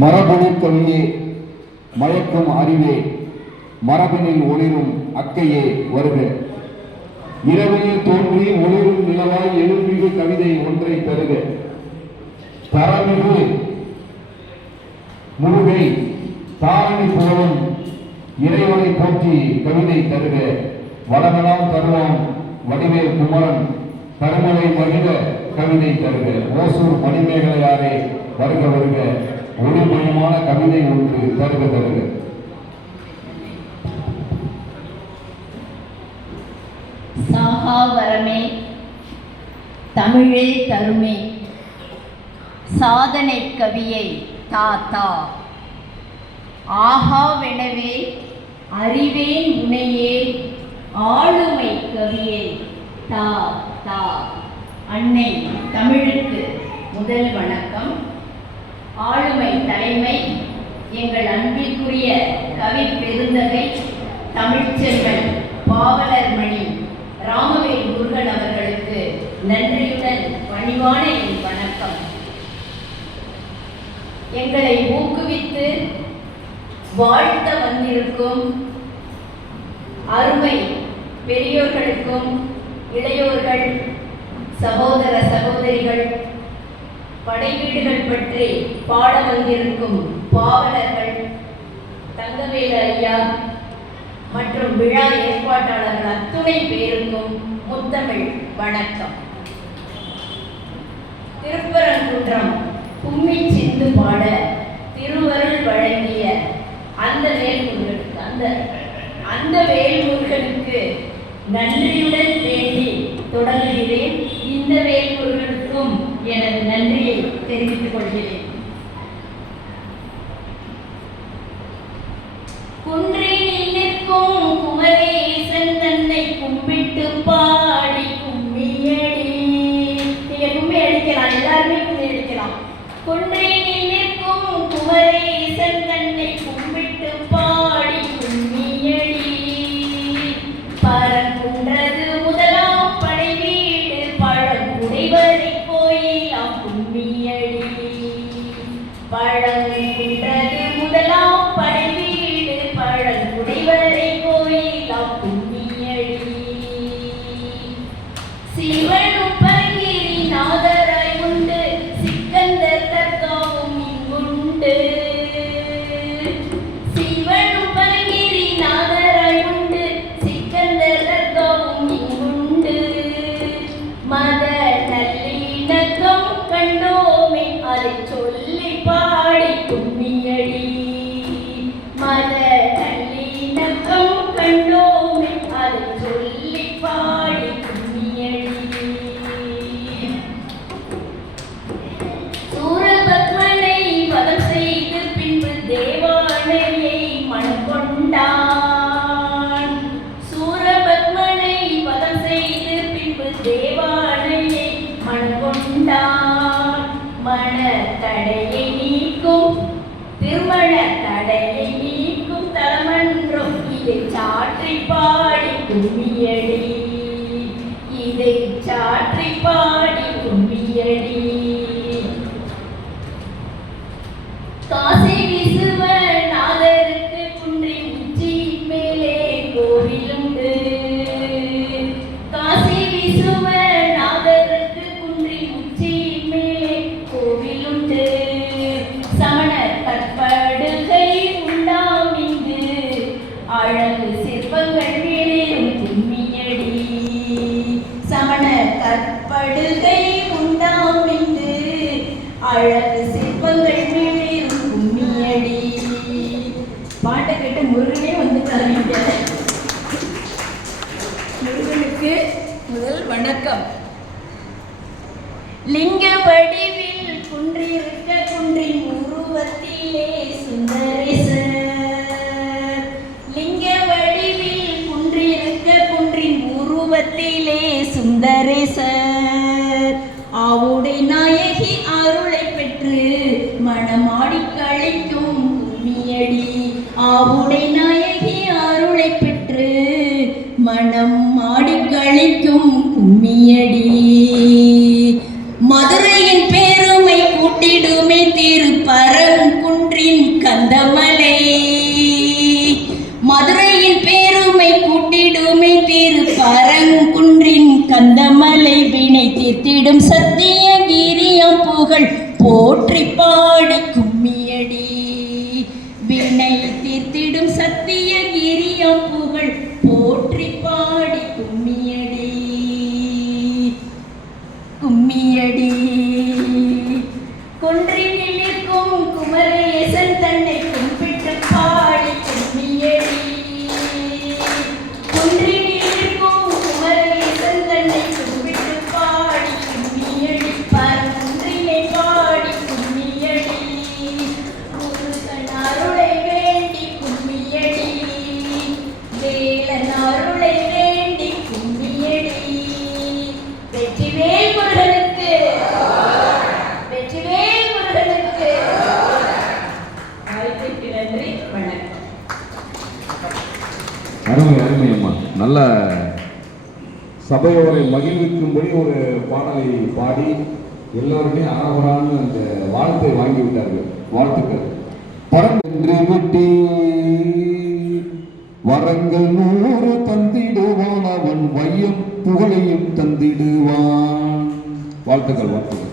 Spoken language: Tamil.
மரபொழிற் கவியே மயக்கும் அறிவே மரபினில் ஒளிரும் அக்கையே வருக. இரவினில் தோன்றி ஒளிரும் நிலவாய் எழுமிகு கவிதை ஒன்றை பெறுக. தரமிகு முருகை தாரணி போலும் இறைவனை போற்றி கவிதை தருக. வடமெல்லாம் தருவான் வடிவேல் குமரன் கருமலை மகிழ கவிதை தருக. ஓசூர் மணிமேகலையாரே வருக வருக. ஒளிமயமான கவிதை ஒன்று தருக தருக. சாகாவரமே தமிழே தருமே சாதனை கவியை தாத்தா ஆகாவெனவே அறிவேன் உனையே ஆளுமை கவியை தா தா. அன்னை தமிழுக்கு முதல் வணக்கம். ஆளுமை தலைமை எங்கள் அன்பிற்குரிய கவி பெருந்தகை தமிழ்ச்செல்வன் பாவலர் மணி ராமவேல் முருகன் அவர்களுக்கு நன்றியுடன் பணிவான என் வணக்கம். எங்களை ஊக்குவித்து வாழ்த்த வந்திருக்கும் அருமை பெரியோர்களுக்கும் இளையோர்கள் சகோதர சகோதரிகள் படைவீடுகள் பற்றி பாட வந்திருக்கும் பாவலர்கள் தங்கவேலு ஐயா மற்றும் விழா ஏற்பாட்டாளர்கள் அத்துணை பேருக்கும் முத்தமிழ் வணக்கம். திருப்பரங்குன்றம் கும்மி சிந்து பாட திருவருள் வழங்கிய அந்த வேல்முருகனுக்கு நன்றியுடன் வேண்டி தொடங்குகிறேன். இந்த வேல்முருகனுக்கும் எனது நன்றியை தெரிவித்துக் கொள்கிறேன். குன்றினில் நிற்கும் குமரேசன் தன்னை கும்பிட்டு பாடி கும்மியடி. நீங்க கும்மி அடிக்கலாம், எல்லாருமே கும்மி அடிக்கலாம். குன்றினில் நிற்கும் குமரேசன் தன்னை கும்பிட்டு பாடி கும்மியடி. பரங்குன்றது முதலாம் படை வீடு பழங்குடைவரை கோயிலாம் கும்மியடி. பழங்குன்றது முதலாம் படை வீடு பழங்குடைவரை கோயிலாம் கும்மியடி. சிவனும் பரங்கிரி நாதராய் உண்டு சிக்கந்தர் தர்காவும் இங்குண்டு. சிவனும் பரங்கிரி நாதராய் உண்டு சிக்கந்தர் தர்காவும் இங்குண்டு. மத நல்லிணக்கம் கண்டோமே அதை சொல்லி பாடி கும்மியடி. மத நல்லிணக்கம் கண்டோமே அதை சொல்லி பாடி கும்மியடி. சூரபத்மனை வதம் செய்து பின்பு தேவானையை மனம் கொண்டான். சூரபத்மனை வதம் செய்து பின்பு தேவானையை மனம் கொண்டான். மன தடையை நீக்கும் திருமண தடையை நீக்கும் தலமன்றும் இதை சாற்றி பாடி கும்மியடி. இதை சாற்றி பாடி கும்மியடி. காசி விசுவநாதருக்கு குன்றின் உச்சி மேலே கோவிலுண்டு. காசி விசுவநாதருக்கு குன்றின் உச்சி மேலே கோவிலுண்டு. சமணர் கற்படுகை உண்டாம் இங்கு அழகு சிற்பங்கள் மேலும் கும்மியடி. சமணர் கற்படுகை உண்டாம் இங்கு அழகு சிற்பங்கள் மேலும் கும்மியடி. பாட்டை கேட்டு முருகனே வந்து கலந்துட்டார். முருகனுக்கு முதல் வணக்கம். லிங்க வடிவில் குன்றிருக்க குன்றின் உருவத்திலே சுந்தரேசர். லிங்க வடிவில் குன்றிருக்க குன்றின் உருவத்திலே சுந்தரேசர். ஆவுடை நாயகி அருளை பெற்று மணமாடி கழிக்கும் கும்மியடி. ஆவுடை நாயகி அருளை பெற்று மனம் மாடி கழிக்கும் கும்மியடி. மதுரையின் பெருமை கூட்டிடுமே திருப்பரங்குன்ற தீர்த்திடும் சத்தியகிரியம் புகழ் போற்றி பாடி கும்மியடி. வினை தீர்த்திடும் சத்தியகிரியம் புகழ் போற்றி பாடி கும்மியடி. கும்மியடி குன்றினில் நிற்கும் குமரேசன் தன்னை கும்பிட்டு பாடி கும்மியடி. குன்றினில் நிற்கும் குமரேசன் தன்னை கும்பிட்டு பாடி கும்மியடி. பன்றினை பாடி கும்மியடி. முருகன் அருளை வேண்டி கும்மியடி. வேலன் அருளை வேண்டி கும்மியடி. வெற்றிவேல் முருகனுக்கு, வெற்றிவேல் முருகனுக்கு. வாய்ப்புக்கு நன்றி, வணக்கம். அருமை அருமை அம்மா. நல்ல சபையோரை மகிழ்விக்கும்படி ஒரு பாடலை பாடி எல்லோருமே ஆரவரான அந்த வாழ்த்தை வாங்கி விட்டார்கள். வாழ்த்துக்கள். பரம்பென்று விட்டி வரங்கள் 100 தந்திடுவான், அவன் வையம் புகழையும் தந்திடுவான். வாழ்த்துக்கள் வாழ்த்துக்கள்.